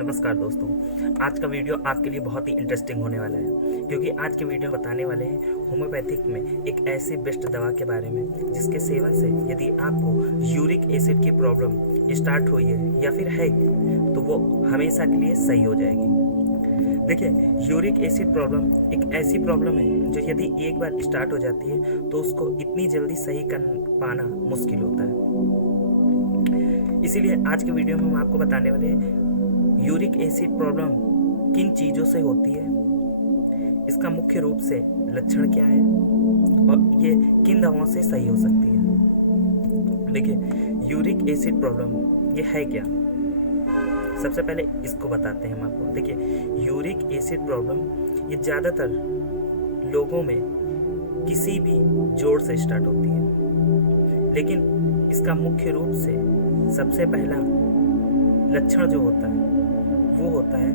नमस्कार दोस्तों। आज का वीडियो आपके लिए बहुत ही इंटरेस्टिंग होने वाला है, क्योंकि आज के वीडियो बताने वाले हैं होम्योपैथिक में एक ऐसी बेस्ट दवा के बारे में जिसके सेवन से यदि आपको यूरिक एसिड की प्रॉब्लम स्टार्ट हुई है या फिर है तो वो हमेशा के लिए सही हो जाएगी। देखिए, यूरिक एसिड प्रॉब्लम एक ऐसी प्रॉब्लम है जो यदि एक बार स्टार्ट हो जाती है तो उसको इतनी जल्दी सही कर पाना मुश्किल होता है। इसीलिए आज के वीडियो में हम आपको बताने वाले यूरिक एसिड प्रॉब्लम किन चीज़ों से होती है, इसका मुख्य रूप से लक्षण क्या है और ये किन दवाओं से सही हो सकती है। देखिए, यूरिक एसिड प्रॉब्लम ये है क्या, सबसे पहले इसको बताते हैं हम आपको। देखिए, यूरिक एसिड प्रॉब्लम ये ज़्यादातर लोगों में किसी भी जोड़ से स्टार्ट होती है, लेकिन इसका मुख्य रूप से सबसे पहला लक्षण जो होता है वो होता है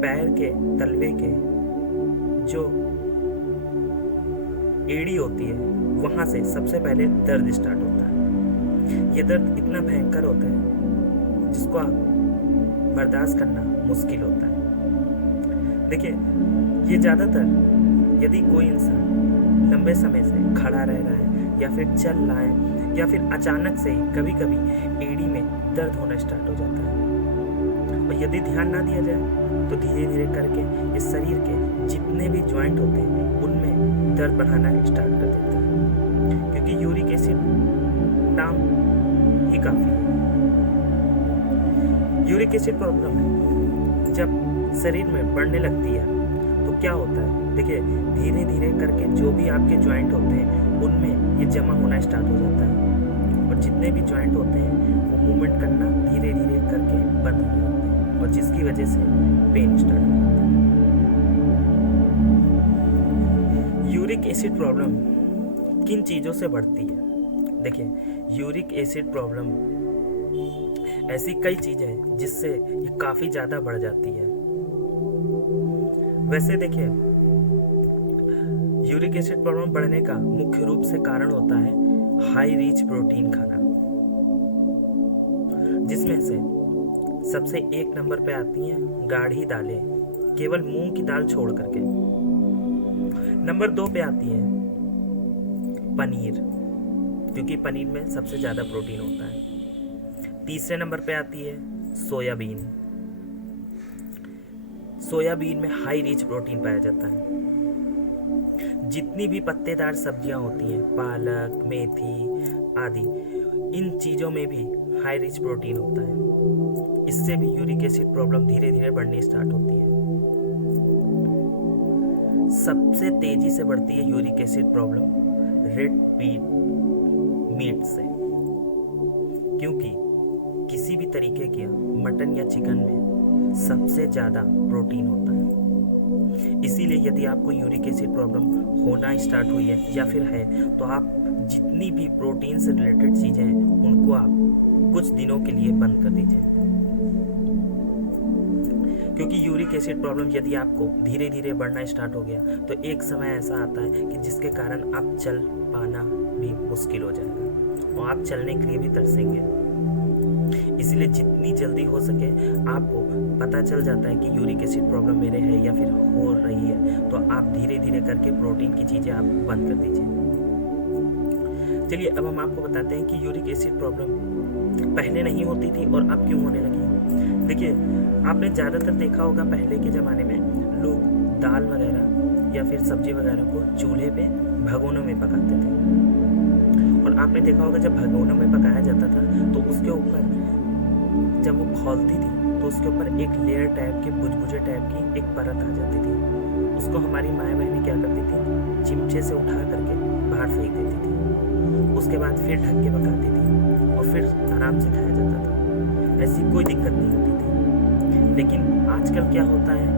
पैर के तलवे के जो एड़ी होती है वहाँ से सबसे पहले दर्द स्टार्ट होता है। ये दर्द इतना भयंकर होता है जिसको आप बर्दाश्त करना मुश्किल होता है। देखिए, ये ज़्यादातर यदि कोई इंसान लंबे समय से खड़ा रह रहा है या फिर चल रहा है या फिर अचानक से ही कभी कभी एड़ी में दर्द होना स्टार्ट हो जाता है, और यदि ध्यान ना दिया जाए तो धीरे धीरे करके इस शरीर के जितने भी जॉइंट होते हैं उनमें दर्द बढ़ाना स्टार्ट कर देता है, क्योंकि यूरिक एसिड नाम ही काफ़ी है। यूरिक एसिड प्रॉब्लम जब शरीर में बढ़ने लगती है तो क्या होता है, देखिए धीरे धीरे करके जो भी आपके जॉइंट होते हैं उनमें ये जमा होना स्टार्ट हो जाता है, और जितने भी जॉइंट होते हैं वो मूवमेंट करना धीरे धीरे करके बंद हो जाते हैं, और जिसकी वजह से पेन स्टार्ट हो जाता है। यूरिक एसिड प्रॉब्लम किन चीज़ों से बढ़ती है? देखिए, यूरिक एसिड प्रॉब्लम ऐसी कई चीज़ें हैं जिससे ये काफ़ी ज़्यादा बढ़ जाती है। वैसे देखिए, यूरिक एसिड प्रॉब्लम बढ़ने का मुख्य रूप से कारण होता है हाई रिच प्रोटीन खाना, जिसमें से सबसे एक नंबर पे आती हैं गाढ़ी दालें, केवल मूंग की दाल छोड़ करके। नंबर 2 पे आती है पनीर, क्योंकि पनीर में सबसे ज़्यादा प्रोटीन होता है। तीसरे नंबर पे आती है सोयाबीन। सोयाबीन में हाई रिच प्रोटीन पाया जाता है। जितनी भी पत्तेदार सब्जियां होती हैं, पालक, मेथी आदि, इन चीज़ों में भी हाई रिच प्रोटीन होता है। इससे भी यूरिक एसिड प्रॉब्लम धीरे धीरे बढ़नी स्टार्ट होती है। सबसे तेजी से बढ़ती है uric acid problem red meat से, क्योंकि किसी भी तरीके के मटन या चिकन में सबसे ज़्यादा प्रोटीन होता है। इसीलिए यदि आपको यूरिक एसिड प्रॉब्लम होना स्टार्ट हुई है या फिर है तो आप जितनी भी प्रोटीन से रिलेटेड चीज़ें हैं उनको आप कुछ दिनों के लिए बंद कर दीजिए, क्योंकि यूरिक एसिड प्रॉब्लम यदि आपको धीरे धीरे बढ़ना स्टार्ट हो गया तो एक समय ऐसा आता है कि जिसके कारण आप चल पाना भी मुश्किल हो जाएगा और आप चलने के लिए भी तरसेंगे। इसलिए जितनी जल्दी हो सके आपको पता चल जाता है कि यूरिक एसिड प्रॉब्लम मेरे है या फिर हो रही है तो आप धीरे धीरे करके प्रोटीन की चीज़ें आप बंद कर दीजिए। चलिए, अब हम आपको बताते हैं कि यूरिक एसिड प्रॉब्लम पहले नहीं होती थी और अब क्यों होने लगी। देखिए, आपने ज़्यादातर देखा होगा पहले के ज़माने में लोग दाल वगैरह या फिर सब्जी वगैरह को चूल्हे पे भगोनों में पकाते थे, और आपने देखा होगा जब भगोनों में पकाया जाता था तो उसके ऊपर जब वो खौलती थी तो उसके ऊपर एक लेयर टाइप के बुझबुझे टाइप की एक परत आ जाती थी। उसको हमारी माएँ बहनें क्या करती थी, चिमचे से उठा करके बाहर फेंक देती थी, उसके बाद फिर ढक के पकाती थी और फिर आराम से खाया जाता था। ऐसी कोई दिक्कत नहीं होती थी। लेकिन आजकल क्या होता है,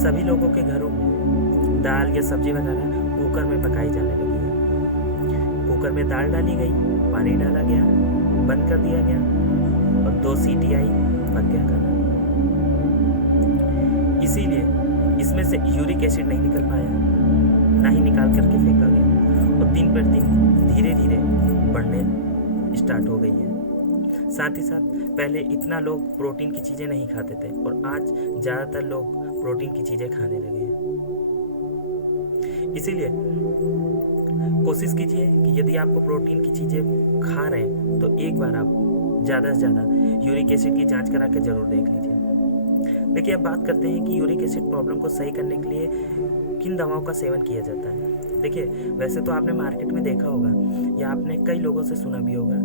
सभी लोगों के घरों में दाल या सब्जी वगैरह कुकर में पकाई जाने लगी है। कुकर में दाल डाली गई, पानी डाला गया, बंद कर दिया गया और 2 सीटी आई, बन गया खाना। इसीलिए इसमें से यूरिक एसिड नहीं निकल पाया, ना ही निकाल करके फेंका गया, और दिन पर दिन धीरे धीरे बढ़ने स्टार्ट हो गई है। साथ ही साथ पहले इतना लोग प्रोटीन की चीज़ें नहीं खाते थे और आज ज़्यादातर लोग प्रोटीन की चीज़ें खाने लगे हैं। इसीलिए कोशिश कीजिए कि यदि आपको प्रोटीन की चीज़ें खा रहे हैं तो एक बार आप ज़्यादा से ज़्यादा यूरिक एसिड की जांच करा के ज़रूर देख लीजिए। देखिए, अब बात करते हैं कि यूरिक एसिड प्रॉब्लम को सही करने के लिए किन दवाओं का सेवन किया जाता है। देखिए, वैसे तो आपने मार्केट में देखा होगा या आपने कई लोगों से सुना भी होगा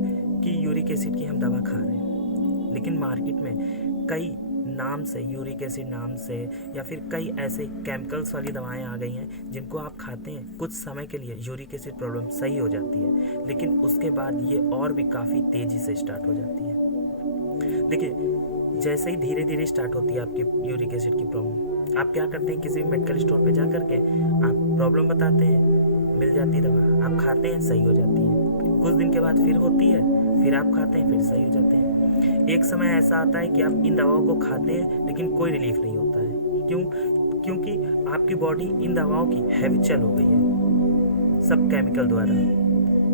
कि यूरिक एसिड की हम दवा खा रहे हैं, लेकिन मार्केट में कई नाम से, यूरिक एसिड नाम से, या फिर कई ऐसे केमिकल्स वाली दवाएं आ गई हैं जिनको आप खाते हैं, कुछ समय के लिए यूरिक एसिड प्रॉब्लम सही हो जाती है, लेकिन उसके बाद ये और भी काफ़ी तेज़ी से स्टार्ट हो जाती है। देखिए, जैसे ही धीरे धीरे स्टार्ट होती है आपकी यूरिक एसिड की प्रॉब्लम, आप क्या करते हैं, किसी भी मेडिकल स्टोर पे जा करके आप प्रॉब्लम बताते हैं, मिल जाती है दवा, आप खाते हैं, सही हो जाती है। कुछ दिन के बाद फिर होती है, फिर आप खाते हैं, फिर सही हो जाते हैं। एक समय ऐसा आता है कि आप इन दवाओं को खाते हैं लेकिन कोई रिलीफ नहीं होता है। क्यों? क्योंकि आपकी बॉडी इन दवाओं की हैबिचुअल हो गई है, सब केमिकल द्वारा,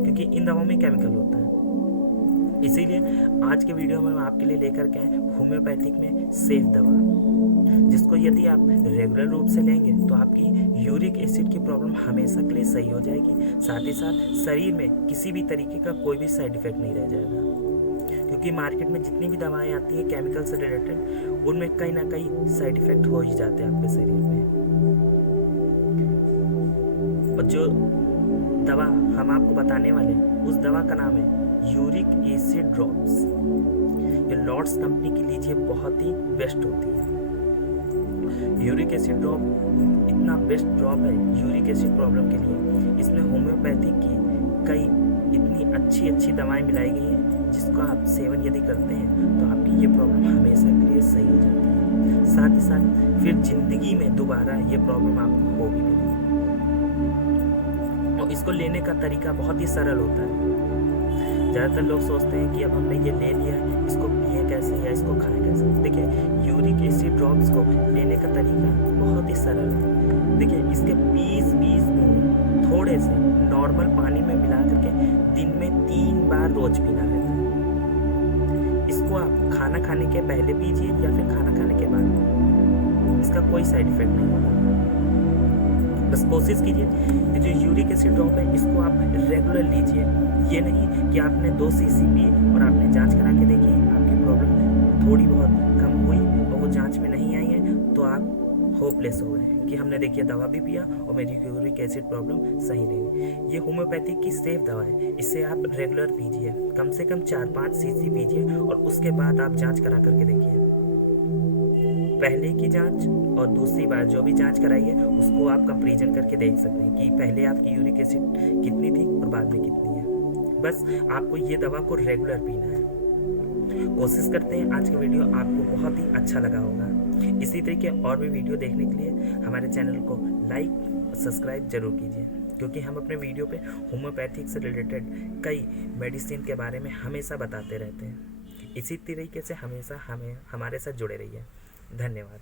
क्योंकि इन दवाओं में केमिकल होता है। इसीलिए आज के वीडियो में हम आपके लिए लेकर के आए होम्योपैथिक में सेफ दवा, जिसको यदि आप रेगुलर रूप से लेंगे तो आपकी यूरिक एसिड की प्रॉब्लम हमेशा के लिए सही हो जाएगी। साथ ही साथ शरीर में किसी भी तरीके का कोई भी साइड इफेक्ट नहीं रह जाएगा, क्योंकि मार्केट में जितनी भी दवाएं आती हैं केमिकल से रिलेटेड, उनमें कहीं ना कहीं साइड इफेक्ट हो ही जाते हैं आपके शरीर में। और जो दवा हम आपको बताने वाले हैं उस दवा का नाम है यूरिक एसिड ड्रॉप्स। ये लॉर्ड्स कंपनी की लीजिए बहुत ही बेस्ट होती है। यूरिक एसिड ड्रॉप इतना बेस्ट ड्रॉप है यूरिक एसिड प्रॉब्लम के लिए। इसमें होम्योपैथिक की कई इतनी अच्छी अच्छी दवाएं मिलाई गई हैं, जिसका आप सेवन यदि करते हैं तो आपकी ये प्रॉब्लम हमेशा के लिए सही हो जाती है। साथ ही साथ फिर जिंदगी में दोबारा ये प्रॉब्लम आपको होगी भी नहीं। और इसको लेने का तरीका बहुत ही सरल होता है। ज़्यादातर लोग सोचते हैं कि अब हमने ये ले लिया है, इसको पिए कैसे या इसको खाएं कैसे। देखिए, यूरिक एसिड ड्रॉप्स को लेने का तरीका बहुत ही सरल है। देखिए, इसके 20 बूंद थोड़े से नॉर्मल पानी में मिला करके दिन में 3 बार रोज पीना रहता है। इसको आप खाना खाने के पहले पीजिए या फिर खाना खाने के बाद, इसका कोई साइड इफेक्ट नहीं होगा। बस कोशिश कीजिए कि जो यूरिक एसिड ड्रॉप है इसको आप रेगुलर लीजिए। ये नहीं कि आपने 2 सीसी पी और आपने जांच करा के देखी, आपकी प्रॉब्लम थोड़ी बहुत कम हुई और वो जांच में नहीं आई है तो आप होपलेस हो गए कि हमने देखिए दवा भी पिया और मेरी यूरिक एसिड प्रॉब्लम सही नहीं हुई। ये होम्योपैथिक की सेफ दवा है, इससे आप रेगुलर पीजिए, कम से कम 4-5 सीसी पीजिए और उसके बाद आप जाँच करा करके देखिए। पहले की जांच और दूसरी बार जो भी जांच कराई है उसको आप कंपैरिजन करके देख सकते हैं कि पहले आपकी यूरिक एसिड कितनी थी और बाद में कितनी है। बस आपको ये दवा को रेगुलर पीना है। कोशिश करते हैं आज का वीडियो आपको बहुत ही अच्छा लगा होगा। इसी तरीके और भी वीडियो देखने के लिए हमारे चैनल को लाइक और सब्सक्राइब जरूर कीजिए, क्योंकि हम अपने वीडियो पे होम्योपैथिक से रिलेटेड कई मेडिसिन के बारे में हमेशा बताते रहते हैं। इसी तरीके से हमेशा हमें हमारे साथ जुड़े रहिए। धन्यवाद।